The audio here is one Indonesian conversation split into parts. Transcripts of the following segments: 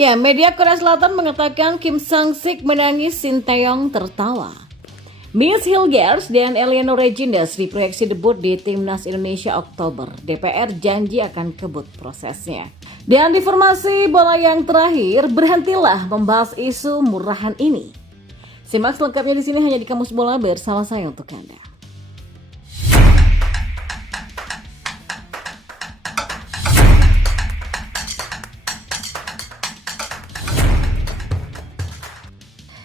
Ya, media Korea Selatan mengatakan Kim Sang-sik menangis, Shin Tae-yong tertawa. Miss Hilgers dan Eleanor Reginders diproyeksi debut di Timnas Indonesia Oktober. DPR janji akan kebut prosesnya. Dan informasi bola yang terakhir, berhentilah membahas isu murahan ini. Simak selengkapnya di sini hanya di Kamus Bola bersama saya untuk Anda.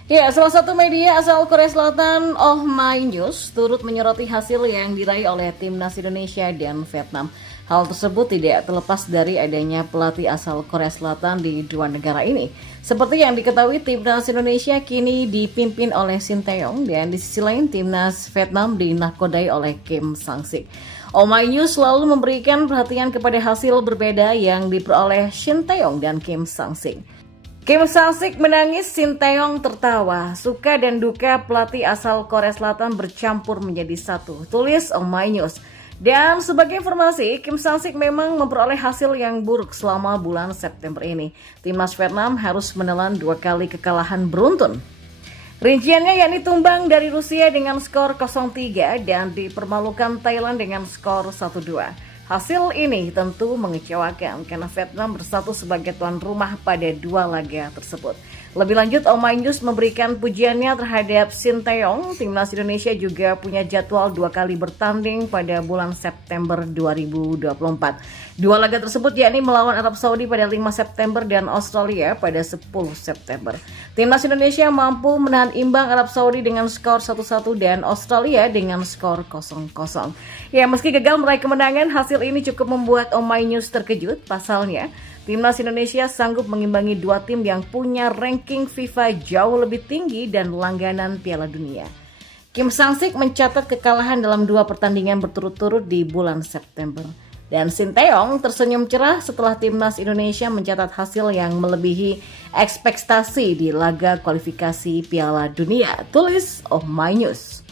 Ya, salah satu media asal Korea Selatan, Oh My News, turut menyoroti hasil yang diraih oleh Timnas Indonesia dan Vietnam. Hal tersebut tidak terlepas dari adanya pelatih asal Korea Selatan di dua negara ini. Seperti yang diketahui, Timnas Indonesia kini dipimpin oleh Shin Tae-yong dan di sisi lain Timnas Vietnam dinahkodai oleh Kim Sang-sik. Oh My News selalu memberikan perhatian kepada hasil berbeda yang diperoleh Shin Tae-yong dan Kim Sang-sik. Kim Sang-sik menangis, Shin Tae-yong tertawa. Suka dan duka pelatih asal Korea Selatan bercampur menjadi satu, tulis Oh My News. Dan sebagai informasi, Kim Sang-sik memang memperoleh hasil yang buruk selama bulan September ini. Timnas Vietnam harus menelan 2 kali kekalahan beruntun. Rinciannya yakni tumbang dari Rusia dengan skor 0-3 dan dipermalukan Thailand dengan skor 1-2. Hasil ini tentu mengecewakan karena Vietnam bersatu sebagai tuan rumah pada 2 laga tersebut. Lebih lanjut, Oh My News memberikan pujiannya terhadap Shin Tae-yong. Timnas Indonesia juga punya jadwal 2 kali bertanding pada bulan September 2024. 2 laga tersebut yakni melawan Arab Saudi pada 5 September dan Australia pada 10 September. Timnas Indonesia mampu menahan imbang Arab Saudi dengan skor 1-1 dan Australia dengan skor 0-0. Ya, meski gagal meraih kemenangan, hasil ini cukup membuat Oh My News terkejut. Pasalnya, Timnas Indonesia sanggup mengimbangi 2 tim yang punya ranking FIFA jauh lebih tinggi dan langganan Piala Dunia. Kim Sang-sik mencatat kekalahan dalam 2 pertandingan berturut-turut di bulan September. Dan Shin Tae-yong tersenyum cerah setelah Timnas Indonesia mencatat hasil yang melebihi ekspektasi di laga kualifikasi Piala Dunia, tulis Oh My News.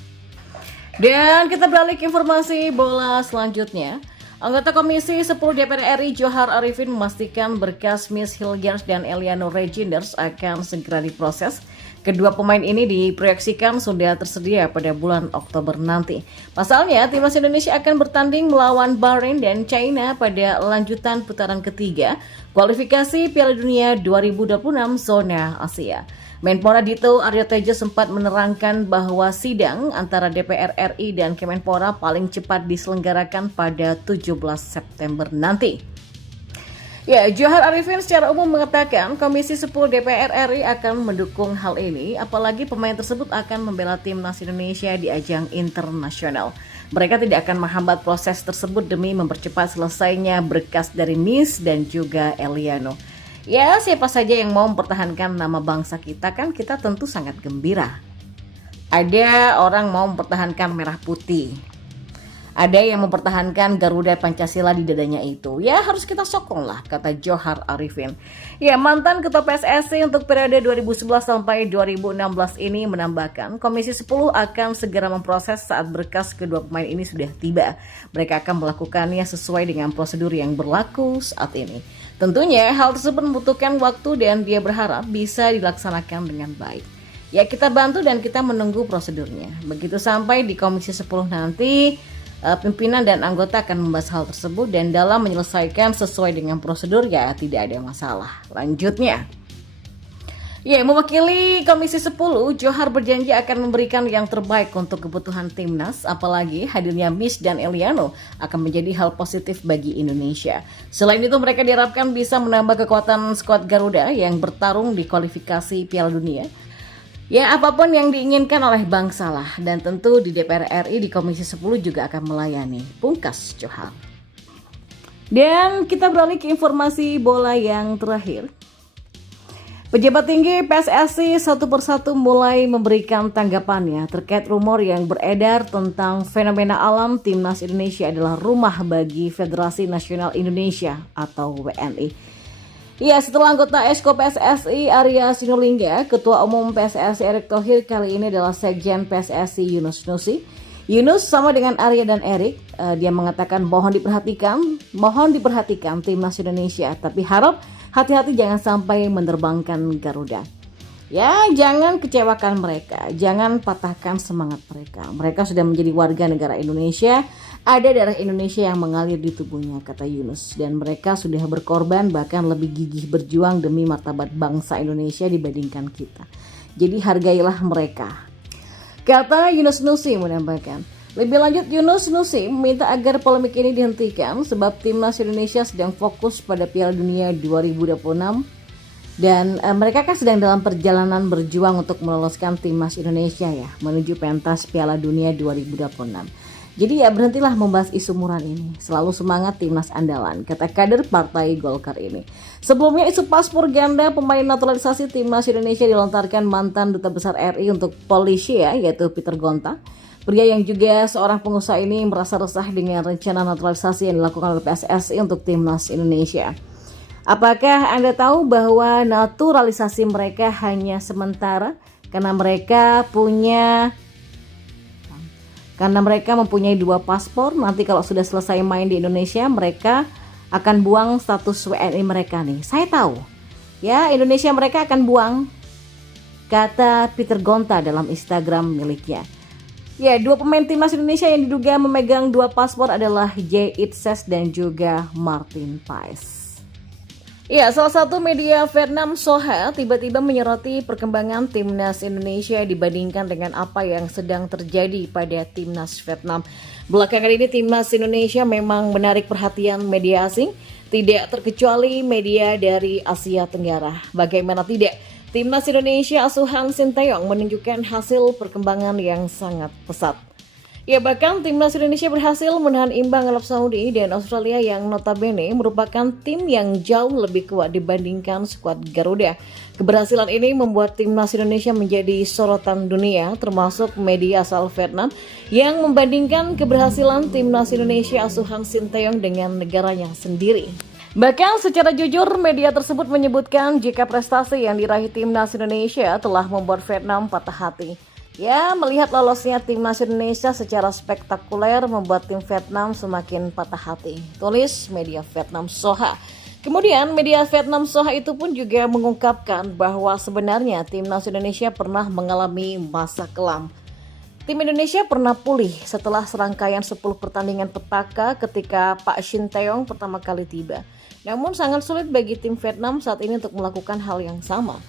Dan kita beralih ke informasi bola selanjutnya. Anggota Komisi 10 DPR RI Johar Arifin memastikan berkas Miss Hilgers dan Eleanor Reginders akan segera diproses. Kedua pemain ini diproyeksikan sudah tersedia pada bulan Oktober nanti. Pasalnya, Timnas Indonesia akan bertanding melawan Bahrain dan China pada lanjutan putaran ketiga kualifikasi Piala Dunia 2026 zona Asia. Menpora Dito Aryo Tejo sempat menerangkan bahwa sidang antara DPR RI dan Kemenpora paling cepat diselenggarakan pada 17 September nanti. Ya, Johar Arifin secara umum mengatakan Komisi 10 DPR RI akan mendukung hal ini, apalagi pemain tersebut akan membela Timnas Indonesia di ajang internasional. Mereka tidak akan menghambat proses tersebut demi mempercepat selesainya berkas dari Miss dan juga Eleanor. Ya, siapa saja yang mau mempertahankan nama bangsa kita, kan kita tentu sangat gembira. Ada orang mau mempertahankan merah putih. Ada yang mempertahankan Garuda Pancasila di dadanya itu. Ya, harus kita sokong lah, kata Johar Arifin. Ya, mantan Ketua PSSI untuk periode 2011 sampai 2016 ini menambahkan, Komisi 10 akan segera memproses saat berkas kedua pemain ini sudah tiba. Mereka akan melakukannya sesuai dengan prosedur yang berlaku saat ini. Tentunya hal tersebut membutuhkan waktu dan dia berharap bisa dilaksanakan dengan baik. Ya, kita bantu dan kita menunggu prosedurnya. Begitu sampai di Komisi 10 nanti, pimpinan dan anggota akan membahas hal tersebut dan dalam menyelesaikan sesuai dengan prosedur ya tidak ada masalah. Lanjutnya, ya, mewakili Komisi 10, Johar berjanji akan memberikan yang terbaik untuk kebutuhan timnas, apalagi hadirnya Miss dan Eleanor akan menjadi hal positif bagi Indonesia. Selain itu, mereka diharapkan bisa menambah kekuatan skuad Garuda yang bertarung di kualifikasi Piala Dunia. Ya, apapun yang diinginkan oleh bangsa lah, dan tentu di DPR RI di Komisi 10 juga akan melayani, pungkas Johar. Dan kita beralih ke informasi bola yang terakhir. Pejabat tinggi PSSI satu persatu mulai memberikan tanggapannya terkait rumor yang beredar tentang fenomena alam Timnas Indonesia adalah rumah bagi Federasi Nasional Indonesia atau WNI. Ya, setelah anggota Esko PSSI Arya Sinulinga, Ketua Umum PSSI Erick Thohir kali ini adalah Sekjen PSSI Yunus Nusi Yunus sama dengan Arya dan Erik, dia mengatakan mohon diperhatikan timnas Indonesia, tapi harap hati-hati jangan sampai menerbangkan Garuda. Ya, jangan kecewakan mereka, jangan patahkan semangat mereka. Mereka sudah menjadi warga negara Indonesia, ada darah Indonesia yang mengalir di tubuhnya, kata Yunus. Dan mereka sudah berkorban, bahkan lebih gigih berjuang demi martabat bangsa Indonesia dibandingkan kita. Jadi hargailah mereka, kata Yunus Nusi menambahkan. Lebih lanjut, Yunus Nusi meminta agar polemik ini dihentikan sebab timnas Indonesia sedang fokus pada Piala Dunia 2026 dan mereka kan sedang dalam perjalanan berjuang untuk meloloskan timnas Indonesia ya menuju pentas Piala Dunia 2026. Jadi ya berhentilah membahas isu murah ini. Selalu semangat timnas andalan, kata kader Partai Golkar ini. Sebelumnya isu paspor ganda pemain naturalisasi timnas Indonesia dilontarkan mantan Duta Besar RI untuk Polisia yaitu Peter Gonta. Pria yang juga seorang pengusaha ini merasa resah dengan rencana naturalisasi yang dilakukan oleh PSSI untuk timnas Indonesia. Apakah Anda tahu bahwa naturalisasi mereka hanya sementara karena mereka mempunyai 2 paspor. Nanti kalau sudah selesai main di Indonesia, mereka akan buang status WNI mereka nih. Saya tahu, ya Indonesia mereka akan buang, kata Peter Gonta dalam Instagram miliknya. Ya, 2 pemain timnas Indonesia yang diduga memegang 2 paspor adalah J. Itses dan juga Martin Paes. Ya, salah satu media Vietnam Soha tiba-tiba menyoroti perkembangan timnas Indonesia dibandingkan dengan apa yang sedang terjadi pada timnas Vietnam. Belakangan ini timnas Indonesia memang menarik perhatian media asing, tidak terkecuali media dari Asia Tenggara. Bagaimana tidak, timnas Indonesia asuhan Sinteyong menunjukkan hasil perkembangan yang sangat pesat. Ya, bahkan timnas Indonesia berhasil menahan imbang Arab Saudi dan Australia yang notabene merupakan tim yang jauh lebih kuat dibandingkan skuad Garuda. Keberhasilan ini membuat timnas Indonesia menjadi sorotan dunia, termasuk media asal Vietnam yang membandingkan keberhasilan timnas Indonesia asuhan Sinteyong dengan negaranya sendiri. Bahkan secara jujur media tersebut menyebutkan jika prestasi yang diraih timnas Indonesia telah membuat Vietnam patah hati. Ya, melihat lolosnya timnas Indonesia secara spektakuler membuat tim Vietnam semakin patah hati, tulis media Vietnam Soha. Kemudian media Vietnam Soha itu pun juga mengungkapkan bahwa sebenarnya timnas Indonesia pernah mengalami masa kelam. Tim Indonesia pernah pulih setelah serangkaian 10 pertandingan petaka ketika Pak Shin Taeyong pertama kali tiba. Namun sangat sulit bagi tim Vietnam saat ini untuk melakukan hal yang sama.